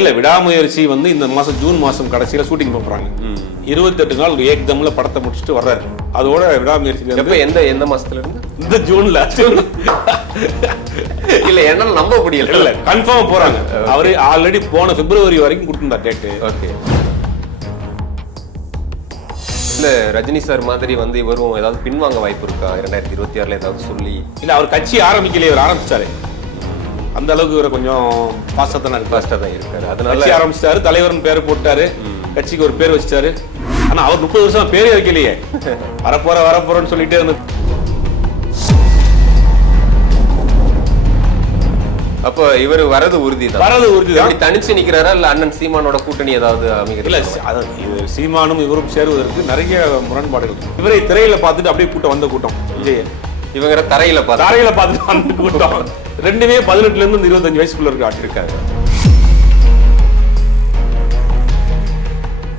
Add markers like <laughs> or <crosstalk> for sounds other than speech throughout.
இல்ல விடாமுயற்சி வந்து இந்த மாசம் ஜூன் மாசம் கடைசியில ஷூட்டிங் போறாங்க இருபத்தெட்டு நாள் ஏக்தம்ல படத்தை முடிச்சுட்டு வர்றாரு. அதோட விடாமுயற்சி எப்ப எந்த எந்த மாசத்துல இருந்து? இந்த ஜூன்ல. இல்ல என்னால நம்ப முடியல. இல்ல கன்ஃபார்ம் போறாங்க. அவரு ஆல்ரெடி போன பிப்ரவரி வரைக்கும் கொடுத்திருந்தார் டேட்டு ஓகே. இல்ல ரஜினி சார் மாதிரி வந்து இவரும் ஏதாவது பின்வாங்க வாய்ப்பு இருக்கா? இரண்டாயிரத்தி இருபத்தி ஆறுல ஏதாவது சொல்லி. இல்ல அவர் கட்சி ஆரம்பிக்கலையே அவர் ஆரம்பிச்சாரு. அந்த அளவுக்கு இவரை கொஞ்சம் பாஸ்டா தானே இருப்பார் கஷ்டம் தான் இருக்காரு. அதனால ஆரம்பிச்சிட்டாரு தலைவர்னு பேர் போட்டாரு கட்சிக்கு ஒரு பேர் வச்சிட்டாரு. ஆனா அவர் முப்பது வருஷம் பேரே வைக்கலையே. <laughs> வரப்போற வரப்போறன்னு சொல்லிட்டே இருந்து. அப்ப இவர் வரது உறுதி தான். வரது உறுதிதான் தனிச்சு நிக்கிறாரா இல்ல அண்ணன் சீமானோட கூட்டணி ஏதாவது இல்ல அமைகிறது அதான் இது சீமானும் இவரும் சேருவதற்கு நிறைய முரண்பாடுகள். இவரை திரையில பார்த்துட்டு அப்படியே கூட்டம் வந்த கூட்டம். விஜய் இவங்க தரையில பார்த்தா தாரையில பார்த்துட்டு வந்த கூட்டம். ரெண்டுமே பதினெட்டுல இருந்து இந்த இருபத்தஞ்சு வயசுக்குள்ள இருக்க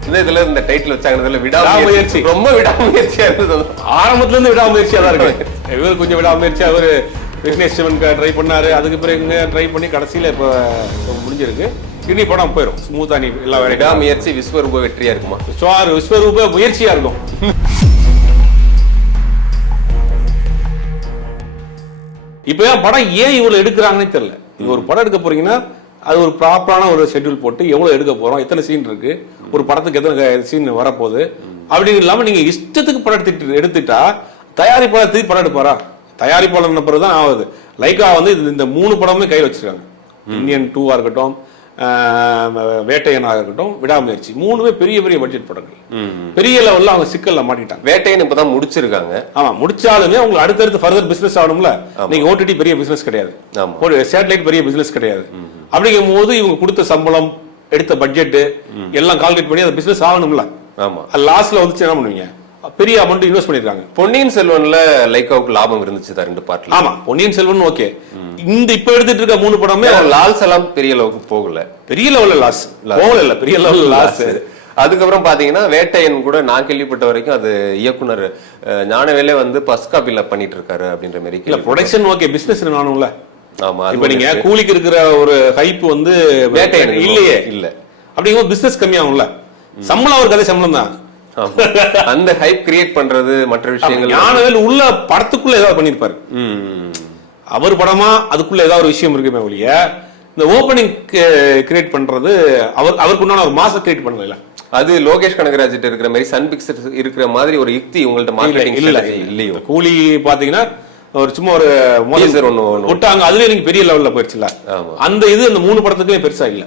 இந்த இதுல இந்த டைட்டில் வச்சாங்க விடாமுயற்சி. ரொம்ப விடாமுயற்சியா இருந்தது. ஆரம்பத்துல இருந்து விடாமுயற்சியா தான் இருக்கு. இவர் கொஞ்சம் விடாமுயற்சியா அவரு விக்னேஷ் சிவன் ட்ரை பண்ணாரு. அதுக்கு பிறகு ட்ரை பண்ணி கடைசியில இப்ப முடிஞ்சிருக்கு. இனி படம் போயிடும் ஸ்மூத்தா நீ எல்லா விடாமுயற்சி விஸ்வரூப வெற்றியா இருக்குமா? சுவார் விஸ்வரூப முயற்சியா இருக்கும். இப்ப ஏன் படம் ஏன் இவ்வளவு எடுக்கிறாங்கன்னே தெரியல. நீங்க ஒரு படம் எடுக்க போறீங்கன்னா அது ஒரு ப்ராப்பரான ஒரு ஷெட்யூல் போட்டு எவ்வளவு எடுக்க போறோம் எத்தனை சீன் இருக்கு ஒரு படத்துக்கு எத்தனை சீன் வரப்போகுது அப்படின்னு இல்லாம நீங்க இஷ்டத்துக்கு படம் எடுத்துட்டு எடுத்துட்டா தயாரிப்பாளர் திருப்பி படம் எடுப்பாரா? தயாரிப்பாளர் பிறகு தான் ஆகுது. லைக்கா வந்து இது- இந்த மூணு படமுமே கையில் வச்சிருக்காங்க. இந்தியன் டூவா இருக்கட்டும் வேட்டையனாக இருக்கட்டும் விடாமுயற்சி. மூணுமே பெரிய பெரிய பட்ஜெட் படங்கள். பெரிய லெவல்ல அவங்க சிக்கல்ல மாட்டிட்டாங்க. வேட்டையன் இப்பதான் முடிச்சிருக்காங்க. ஆமா முடிச்சாலுமே உங்களுக்கு அடுத்தடுத்து ஃபர்தர் பிசினஸ் ஆகணும்ல. நீங்க ஓடிடி பெரிய பிசினஸ் கிடையாது. ஒரு சேட்டலைட் பெரிய பிசினஸ் கிடையாது. அப்படிங்கும் போது இவங்க கொடுத்த சம்பளம் எடுத்த பட்ஜெட் எல்லாம் கால்குலேட் பண்ணி அந்த பிசினஸ் ஆகணும்ல. ஆமா. லாஸ்ட்ல வந்துச்சு என்ன பண்ணுவீங்க? பெரிய அமௌண்ட் இன்வெஸ்ட் பண்ணிருக்காங்க. பொன்னியின் செல்வன்ல லைக்காவுக்கு லாபம் இருந்துச்சு தான் ரெண்டு பாட்டுல. ஆமா பொன்னியின் செல்வன் ஓகே இந்த இப்ப எடுத்துட்டு இருக்க மூணு படமே லால் சலாம் பெரிய அளவுக்கு போகல. பெரிய லெவல்ல லாஸ் போகல இல்ல பெரிய லெவல்ல லாஸ் அதுக்கப்புறம் பாத்தீங்கன்னா வேட்டையன் கூட நான் கேள்விப்பட்ட வரைக்கும் அது இயக்குனர் ஞானவேலே வந்து பஸ் காப்பில பண்ணிட்டு இருக்காரு அப்படின்ற மாதிரி இல்ல ப்ரொடக்ஷன் ஓகே பிசினஸ் வேணும்ல. ஆமா இப்ப நீங்க கூலிக்கு இருக்கிற ஒரு ஹைப் வந்து வேட்டையன் இல்லையே. இல்ல. அப்படிங்கும்போது பிசினஸ் கம்மியாகும்ல. சம்பளம் ஒரு கதை சம்பளம் தான். அந்த ஹைப் கிரியேட் பண்றது மற்ற விஷயங்கள். ஞானவேல் உள்ள படத்துக்குள்ள ஏதாவது பண்ணிருப்பாரு. அவர் படமா அதுக்குள்ள ஏதாவது ஒரு விஷயம் இருக்குமே ஒழிய இந்த ஓப்பனிங் கிரியேட் பண்றது அவர் அவருக்கு உண்டான ஒரு மாசம் கிரியேட் பண்ணல அது லோகேஷ் கனகராஜ் கிட்ட இருக்கிற மாதிரி சன் பிக்சர்ஸ் இருக்கிற மாதிரி ஒரு யுக்தி உங்கள்ட்ட மார்க்கெட்டிங் இல்ல இல்லையோ? கூலி பாத்தீங்கன்னா ஒரு சும்மா ஒரு ஒண்ணு ஒண்ணு. விட்டாங்க. அதுல எனக்கு பெரிய லெவல்ல போயிடுச்சுல. அந்த இது அந்த மூணு படத்துக்குமே பெருசா இல்ல.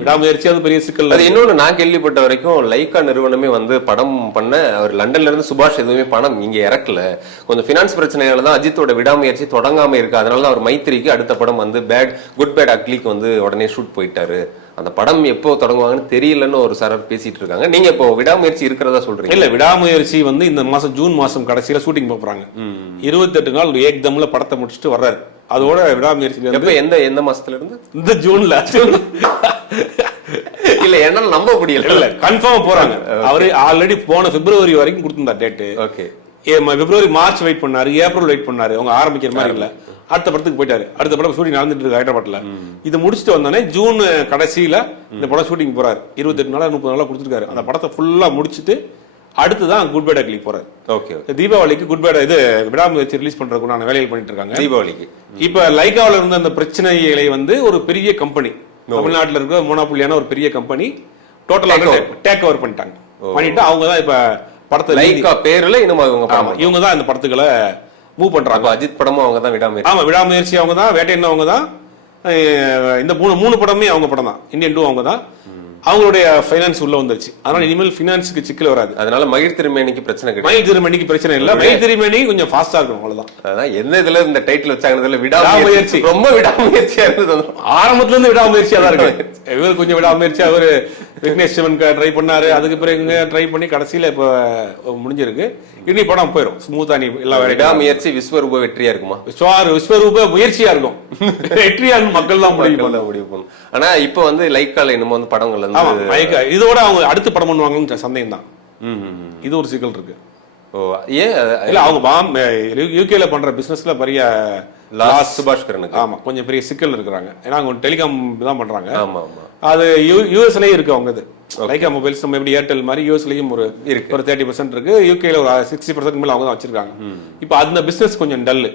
விடாமுயற்சி அது பெரிய சிக்கல் அது இன்னொன்னு நான் கேள்விப்பட்ட வரைக்கும் லைக்கா நிறுவனமே வந்து படம் பண்ண அவர் லண்டன்ல இருந்து சுபாஷ் எதுவுமே பணம் இங்க இறக்கல. கொஞ்சம் பினான்ஸ் பிரச்சனையால தான் அஜித்தோட விடாமுயற்சி தொடங்காம இருக்கு. அதனால தான் அவர் மைத்திரிக்கு அடுத்த படம் வந்து பேட் குட் பேட் அக்லிக்கு வந்து உடனே ஷூட் போயிட்டாரு. அந்த படம் எப்போ தொடங்குவாங்கன்னு தெரியலன்னு ஒரு சார் பேசிட்டு இருக்காங்க. நீங்க இப்போ விடாமுயற்சி இருக்கிறதா சொல்றீங்க? இல்ல விடாமுயற்சி வந்து இந்த மாசம் ஜூன் மாசம் கடைசியில ஷூட்டிங் போறாங்க. இருபத்தெட்டு நாள் ஏக்தம்ல படத்தை முடிச்சுட்டு வர்றாரு. அதோட விடாமுயற்சி எந்த எந்த மாசத்துல இருந்து? இந்த ஜூன்ல. இல்ல என்னால நம்ப முடியல. இல்ல கன்ஃபார்ம் போறாங்க. அவரு ஆல்ரெடி போன பிப்ரவரி வரைக்கும் கொடுத்திருந்தார் date okay February March wait பண்ணாரு ஏப்ரல் வெயிட் பண்ணாரு அவங்க ஆரம்பிக்கிற மாதிரி இல்ல. அடுத்த படத்துக்கு போயிட்டாரு. அடுத்த படம் ஷூட்டிங் நடந்துட்டு இருக்கு ஹைதராபாத்ல. இது முடிச்சுட்டு வந்தோடனே ஜூன் கடைசியில இந்த படம் ஷூட்டிங் போறாரு. இருபத்தெட்டு நாளா முப்பது நாளா கொடுத்துருக்காரு. அந்த படத்தை ஃபுல்லா முடிச்சுட்டு அடுத்துதான் குட் பேட் அக்லி போறாரு. ஓகே தீபாவளிக்கு குட் பேட் இது விடாமுயற்சி ரிலீஸ் பண்றதுக்குண்டான வேலைகள் பண்ணிட்டு இருக்காங்க. தீபாவளிக்கு. இப்ப லைக்காவில் இருந்த அந்த பிரச்சனைகளை வந்து ஒரு பெரிய கம்பெனி தமிழ்நாட்டுல இருக்க மோனோபுலியான ஒரு பெரிய கம்பெனி டோட்டலா டேக் ஓவர் பண்ணிட்டாங்க. பண்ணிட்டு அவங்க தான் இப்ப படத்தை லைக்கா பேர்ல இன்னும் அவங்க இவங்க தான் இந்த படத்துக்களை மூவ் பண்றாங்க. அப்ப அஜித் படமும் அவங்க தான் விடாம ஆமா விடாமுயற்சி அவங்க தான் வேட்டையன் அவங்க தான் இந்த மூணு மூணு படமே அவங்க படம் தான். இந்தியன் டூ அவங்க தான். அவங்களுடைய ஃபைனான்ஸ் உள்ள வந்துருச்சு. அதனால இனிமேல் ஃபினான்ஸுக்கு சிக்கல் வராது. அதனால மகிழ் திருமேனிக்கு பிரச்சனை கிடையாது. மயில் திருமணிக்கு பிரச்சனை இல்ல. மயில் திருமணி கொஞ்சம் ஃபாஸ்டா இருக்கும் அவ்வளவுதான். அதான் எந்த இதுல இந்த டைட்டில் வச்சாங்கறதுல விடாமுயற்சி. ரொம்ப விடாமுயற்சியா இருந்தது ஆரம்பத்துல இருந்து விடாமுயற்சியா தான் இருக்கு. <laughs> இவர் கொஞ்சம் விடாமுயற்சி. அவரு விக்னேஷ் சிவன் ட்ரை பண்ணாரு. அதுக்கு பிறகு ட்ரை பண்ணி கடைசியில இப்ப முடிஞ்சிருக்கு. இனி படம் போயிடும் ஸ்மூத்தா நீ எல்லா விடாமுயற்சி விஸ்வரூப வெற்றியா இருக்குமா? விஸ்வார் விஸ்வரூப முயற்சியா இருக்கும். <laughs> வெற்றியா மக்கள் தான் மக்கள் தான் முடிவு பண்ணணும். ஆனா இப்ப வந்து லைக்கால இன்னமும் வந்து படங்கள் வந்து மயக்க இதோட அவங்க அடுத்து படம் பண்ணுவாங்கன்னு சந்தேகம் தான். இது ஒரு சிக்கல் இருக்கு. ஓ ஏன் இல்ல அவங்க பாம் யூகேல பண்ற பிசினஸ்ல பெரிய லாஸ்ட் சுபாஷ்கரனுக்கு. ஆமா கொஞ்சம் பெரிய சிக்கல் இருக்கிறாங்க. ஏன்னா அவங்க டெலிகாம் தான் பண்றாங்க. ஆமா ஆமா. அது யூஎஸ்லயே இருக்கு அவங்க இது. லைக்கா மொபைல்ஸ் நம்ம எப்படி ஏர்டெல் மாதிரி யூஎஸ்லயும் ஒரு இருக்கு. ஒரு தேர்ட்டி பர்சன்ட் இருக்கு. யூகேல ஒரு சிக்ஸ்டி பர்சன்ட் மேல அவங்க தான் வச்சிருக்காங்க. இப்போ அந்த பிசினஸ் கொஞ்சம் டல்லு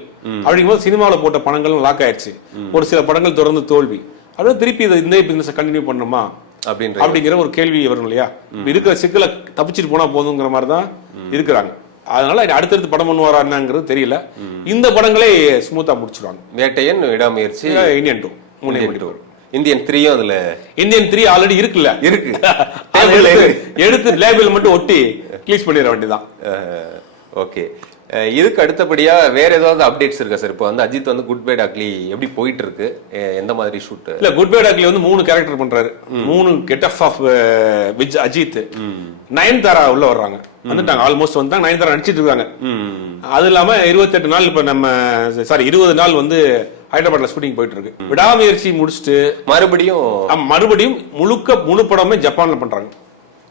அப்படிங்கும்போது சினிமாவில் போட்ட பணங்களும் லாக் ஆயிடுச்சு ஒரு சில படங்கள் தொடர்ந்து தோல்வி. அப்படியே திருப்பி இதை இந்த பிசினஸ் கண்டினியூ பண்ணணுமா? அப்படின்ற அப்படிங்கிற ஒரு கேள்வி வரும் இல்லையா? இருக்கிற சிக்கலை தப்பிச்சிட்டு போனா போதுங்கிற மாதிரி தான் இருக்கிறாங்க. அதனால அடுத்தடுத்து படம் பண்ணுவாரா என்னங்கிறது தெரியல. இந்த படங்களே ஸ்மூத்தா முடிச்சிருவாங்க. வேட்டையன் விடாமுயற்சி இந்தியன் டூ மூணே வரும் இந்தியன் த்ரீயும் அதுல இந்தியன் த்ரீ ஆல்ரெடி இருக்குல்ல? இருக்கு. <laughs> எடுத்து லேபிள் மட்டும் ஒட்டி க்ளீஸ் பண்ணிட வேண்டியதான் ஓகே இதுக்கு அடுத்தபடியா வேற ஏதாவது அப்டேட்ஸ் இருக்கா சார் இப்போ வந்து அஜித் வந்து குட் பை டாக்லி எப்படி போயிட்டு இருக்கு எந்த மாதிரி ஷூட் இல்ல குட் பை டாக்லி வந்து மூணு கேரக்டர் பண்றாரு. மூணு கெட் ஆஃப் ஆஃப் விஜ் அஜித். நயன்தாரா உள்ள வர்றாங்க. வந்துட்டாங்க ஆல்மோஸ்ட் வந்தாங்க நயன்தாரா நடிச்சிட்டு இருக்காங்க. அது இல்லாம இருபத்தெட்டு நாள் இப்ப நம்ம சாரி இருபது நாள் வந்து ஹைதராபாத்ல ஷூட்டிங் போயிட்டு இருக்கு விடாமுயற்சி முடிச்சுட்டு மறுபடியும் மறுபடியும் முழுக்க முழு படமே ஜப்பான்ல பண்றாங்க.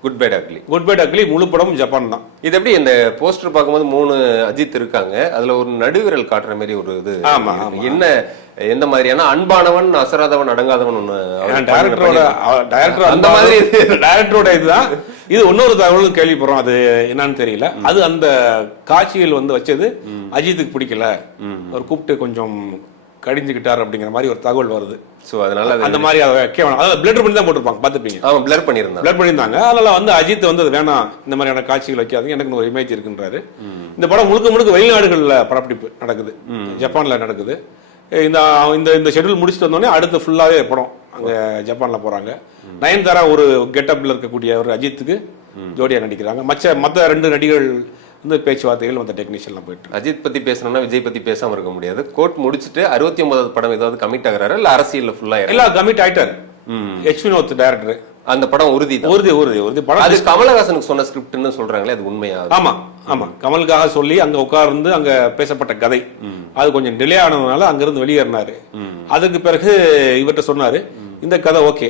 Good bad ugly good bad ugly முழு படமும் ஜப்பான் தான். இது எப்படி இந்த போஸ்டர் பார்க்கும்போது மூணு அஜித் இருக்காங்க? அதுல ஒரு நடுவிரல் காட்டுற மாதிரி ஒரு இது ஆமா. என்ன எந்த மாதிரியான அன்பானவன் அசராதவன் அடங்காதவன் அவர் டைரக்டரோட டைரக்டர் அந்த மாதிரி. டைரக்டரோட இதுதான். இது இன்னொரு தகவலும் கேள்விப்படுறோம். அது என்னன்னு தெரியல. அது அந்த காட்சிகள் வந்து வச்சது அஜித்துக்கு பிடிக்கல. அவர் கூப்பிட்டு கொஞ்சம் கடிஞ்சுக்கிட்டார் அப்படிங்கிற மாதிரி ஒரு தகவல் வருது. சோ அதனால அது அந்த மாதிரி அதை வைக்க வேணாம். அதாவது பிளட் பண்ணி தான் போட்டிருப்பாங்க பார்த்துப்பீங்க. அவன் பிளர் பண்ணியிருந்தான் பிளட் பண்ணியிருந்தாங்க. அதனால வந்து அஜித் வந்து அது வேணாம் இந்த மாதிரியான காட்சிகள் வைக்காதீங்க எனக்கு ஒரு இமேஜ் இருக்குன்றாரு. இந்த படம் முழுக்க முழுக்க வெளிநாடுகள்ல படப்பிடிப்பு நடக்குது. ஜப்பான்ல நடக்குது. இந்த இந்த இந்த ஷெட்யூல் முடிச்சுட்டு வந்தோடனே அடுத்து ஃபுல்லாவே படம் அங்க ஜப்பான்ல போறாங்க. நயன்தாரா ஒரு கெட்டப்ல இருக்கக்கூடிய ஒரு அஜித்துக்கு ஜோடியா நடிக்கிறாங்க. மற்ற மற்ற ரெண்டு நடிகர்கள் வந்து பேச்சுவார்த்தைகள் மற்ற டெக்னீஷியன்லாம் போயிட்டு. அஜித் பத்தி பேசணும்னா விஜய் பத்தி பேசாம இருக்க முடியாது. கோர்ட் முடிச்சிட்டு அறுபத்தி ஒன்பதாவது படம் ஏதாவது கமிட் ஆகுறாரு? இல்ல அரசியல்ல ஃபுல்லா எல்லாம் கமிட் ஆயிட்டாரு. எச் வினோத் டைரக்டர் அந்த படம் உறுதி உறுதி உறுதி உறுதி. படம் அது கமலஹாசனுக்கு சொன்ன ஸ்கிரிப்ட்னு சொல்றாங்களே அது உண்மையா? ஆமா ஆமா. கமலுக்காக சொல்லி அங்க உட்கார்ந்து அங்க பேசப்பட்ட கதை. அது கொஞ்சம் டிலே ஆனதுனால அங்கிருந்து வெளியேறினாரு. அதுக்கு பிறகு இவர்கிட்ட சொன்னாரு இந்த கதை ஓகே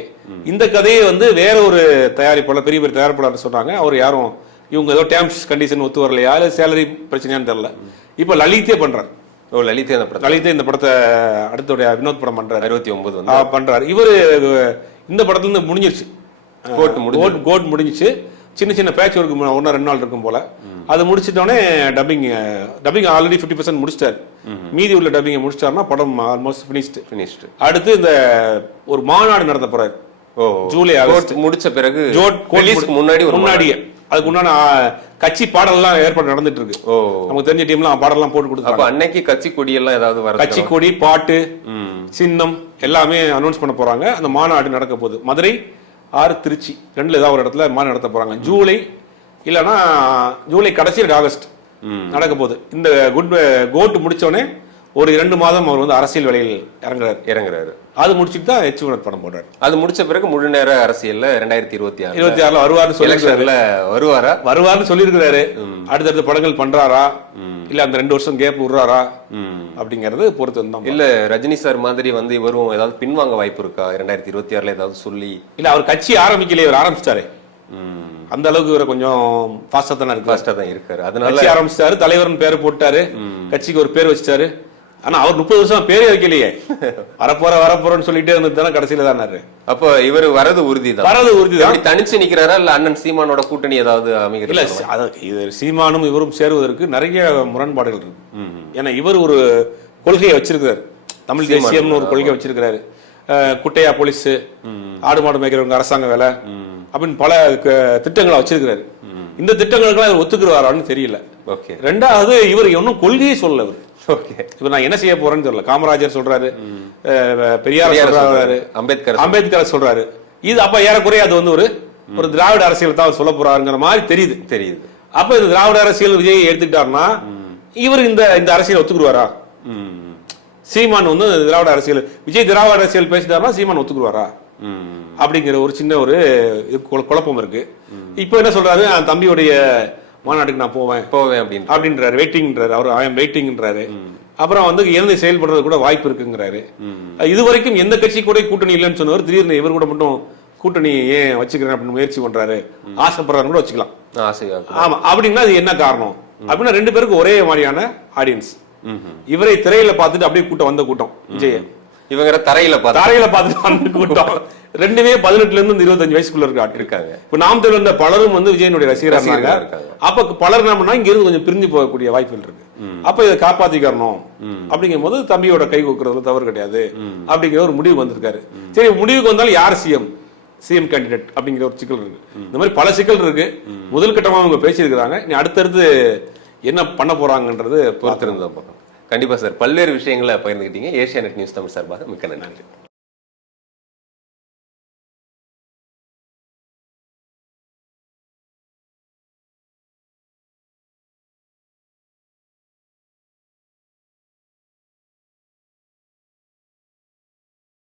இந்த கதையை வந்து வேற ஒரு தயாரிப்பாளர் பெரிய பெரிய தயாரிப்பாளர் சொன்னாங்க. அவர் யாரும் இவங்க ஏதோ டேர்ம்ஸ் கண்டிஷன் ஒத்து வரலையா? இல்ல சேலரி பிரச்சனையான்னு தெரியல. இப்ப லலித்தே பண்றாரு. ஓ லலிதே அந்த படத்தை லலிதே இந்த படத்தை அடுத்துடைய வினோத் படம் பண்றாரு. அறுபத்தி ஒன்பது வந்து. ஆ, பண்றாரு. இவரு இந்த படத்துல இருந்து முடிஞ்சிருச்சு கோர்ட் முடிஞ்சு. கோட் கோட் முடிஞ்சிச்சு. சின்ன சின்ன பேட்ச் ஒர்க் ஒன்று ரெண்டு நாள் இருக்கும் போல. அது முடிச்சிட்டோடனே dubbing dubbing already fifty percent முடிச்சிட்டாரு. மீதி உள்ள டப்பிங்கை முடிச்சிட்டாருன்னா படம் ஆல்மோஸ்ட் ஃபினிஷ்டு ஃபினிஷ்டு அடுத்து இந்த ஒரு மாநாடு நடத்த போறாரு. Oh July August. முடிச்ச பிறகு ஜோட் ரிலீஸ்க்கு முன்னாடி ஒரு முன்னாடியே. அதுக்கு உண்டான கட்சி பாடல்லாம் ஏற்பாடு நடந்துட்டு இருக்கு நமக்கு தெரிஞ்ச டீம்லாம் பாடல்லாம் போட்டு கொடுத்தாங்க அன்னைக்கு கட்சி கொடியெல்லாம் ஏதாவது வர கட்சி கொடி பாட்டு சின்னம் எல்லாமே அனௌன்ஸ் பண்ண போறாங்க. அந்த மாநாடு நடக்க போகுது. மதுரை ஆறு திருச்சி ரெண்டுல ஏதாவது ஒரு இடத்துல மாநாடு நடத்த போறாங்க. ஜூலை இல்லைன்னா ஜூலை கடைசி ஆகஸ்ட் நடக்க போகுது. இந்த குட் கோட் முடிச்சோடனே ஒரு இரண்டு மாதம் அவர் வந்து அரசியல் வேலையில் இறங்குறாரு இறங்குறாரு. அது முடிச்சுட்டு தான் எச் வினோத் படம் போடுறாரு. அது முடிச்ச பிறகு முழு நேர அரசியல்ல ரெண்டாயிரத்தி இருபத்தி ஆறு இருபத்தி ஆறுல வருவார்னு சொல்லியிருக்காரு எலெக்ஷன்ல வருவாரா? வருவார்னு சொல்லியிருக்கிறாரு. அடுத்தடுத்த படங்கள் பண்றாரா? இல்ல அந்த ரெண்டு வருஷம் கேப் விடுறாரா. அப்படிங்கறது பொறுத்து தான் இல்ல ரஜினி சார் மாதிரி வந்து இவரும் ஏதாவது பின்வாங்க வாய்ப்பு இருக்கா? இரண்டாயிரத்தி இருபத்தி ஆறுல ஏதாவது சொல்லி. இல்ல அவர் கட்சி ஆரம்பிக்கலையே இவர் ஆரம்பிச்சிட்டாரு. அந்த அளவுக்கு இவர் கொஞ்சம் ஃபாஸ்டா தானே இருக்கு ஃபாஸ்டா தான் இருக்காரு. அதனால ஆரம்பிச்சிட்டாரு தலைவர்னு பேர் போட்டாரு. கட்சிக்கு ஒரு பேர் வச்சிட்டாரு. ஆனா அவர் முப்பது வருஷம் பேரே வைக்கலையே. வரப்போற வரப்போறன்னு சொல்லிட்டே இருந்தது தானே கடைசியில தானாரு அப்ப இவர் வரது உறுதிதான். வரது உறுதிதான். எப்படி தனிச்சு நிக்கிறாரா இல்ல அண்ணன் சீமானோட கூட்டணி ஏதாவது இல்ல அமைகிறது அது இது சீமானும் இவரும் சேருவதற்கு நிறைய முரண்பாடுகள் இருக்கு. ஏன்னா இவர் ஒரு கொள்கையை வச்சிருக்கிறாரு. தமிழ் தேசியம்னு ஒரு கொள்கை வச்சிருக்கிறாரு. குட்டையா போலீஸ் ஆடு மாடு மேய்க்கிறவங்க அரசாங்க வேலை அப்படின்னு பல திட்டங்களை வச்சிருக்கிறாரு. இந்த திட்டங்களுக்கெல்லாம் இவர் ஒத்துக்குறாரான்னு தெரியல. ஓகே. ரெண்டாவது இவர் இன்னும் கொள்கையே சொல்லல இவர் ஓகே இப்ப நான் என்ன செய்ய போறேன்னு தெரியல. காமராஜர் சொல்றாரு பெரியார் சொல்றாரு. அம்பேத்கர் அம்பேத்கர் சொல்றாரு. இது அப்ப ஏறக்குறைய அது வந்து ஒரு ஒரு திராவிட அரசியல் தான் சொல்ல போறாருங்கிற மாதிரி தெரியுது. தெரியுது. அப்ப இந்த திராவிட அரசியல் விஜய் எடுத்துக்கிட்டாருன்னா இவர் இந்த இந்த அரசியல் ஒத்துக்குருவாரா? சீமான் வந்து திராவிட அரசியல் விஜய் திராவிட அரசியல் பேசிட்டாருன்னா சீமான் ஒத்துக்குருவாரா? அப்படிங்கிற ஒரு சின்ன ஒரு இது குழ- குழப்பம் இருக்கு. இப்போ என்ன சொல்றாரு? "நான் தம்பியுடைய மாநாட்டுக்கு நான் போவேன். போவேன் அப்படின்னு அப்படின்றாரு. வெயிட்டிங்ன்றாரு அவர் ஐ எம் வெயிட்டிங்ன்றாரு அப்புறம் வந்து இறந்து செயல்படுறது கூட வாய்ப்பு இருக்குங்கிறாரு. இது வரைக்கும் எந்த கட்சி கூட கூட்டணி இல்லைன்னு சொன்னவர் திடீர்னு இவர் கூட மட்டும் கூட்டணி ஏன் வச்சுக்கிறேன் அப்படின்னு முயற்சி பண்றாரு. ஆசைப்படுறாரு கூட வச்சுக்கலாம். ஆமா. அப்படின்னா அது என்ன காரணம்? அப்படின்னா ரெண்டு பேருக்கு ஒரே மாதிரியான ஆடியன்ஸ் இவரை திரையில பார்த்துட்டு அப்படியே கூட்டம் வந்த கூட்டம். விஜய். இவங்க தரையில பார்த்தா தரையில பார்த்துட்டு வந்த கூட்டம். <laughs> ரெண்டுமே பதினெட்டுல இருந்து இருபத்தஞ்சு வயசுக்குள்ள இருக்க இருக்காங்க. இப்ப நாம் தமிழ் வந்த பலரும் வந்து விஜயனுடைய ரசிகரா இருந்தாங்க. ரசிகர்களா இருக்காங்க. அப்ப பலர் என்ன பண்ணா இங்க இருந்து கொஞ்சம் பிரிஞ்சு போகக்கூடிய வாய்ப்புகள் இருக்கு. அப்ப இதை காப்பாத்திக்கறணும் அப்படிங்கும் போது தம்பியோட கை கொடுக்கறதுல தவறு கிடையாது. அப்படிங்கிற ஒரு முடிவு வந்திருக்காரு. சரி முடிவுக்கு வந்தாலும் யார் சிஎம் சிஎம் கேண்டிடேட் அப்படிங்கிற ஒரு சிக்கல் இருக்கு. இந்த மாதிரி பல சிக்கல் இருக்கு. முதல் கட்டமா அவங்க பேசியிருக்கிறாங்க. நீ அடுத்தடுத்து என்ன பண்ண போறாங்கன்றது பொறுத்து பொறுத்திருந்தோம் பார்க்கணும். கண்டிப்பா சார். பல்வேறு விஷயங்களை பகிர்ந்துக்கிட்டீங்க ஏஷியா நெட் நியூஸ் தமிழ் சார்பாக மிக்க நன்றி.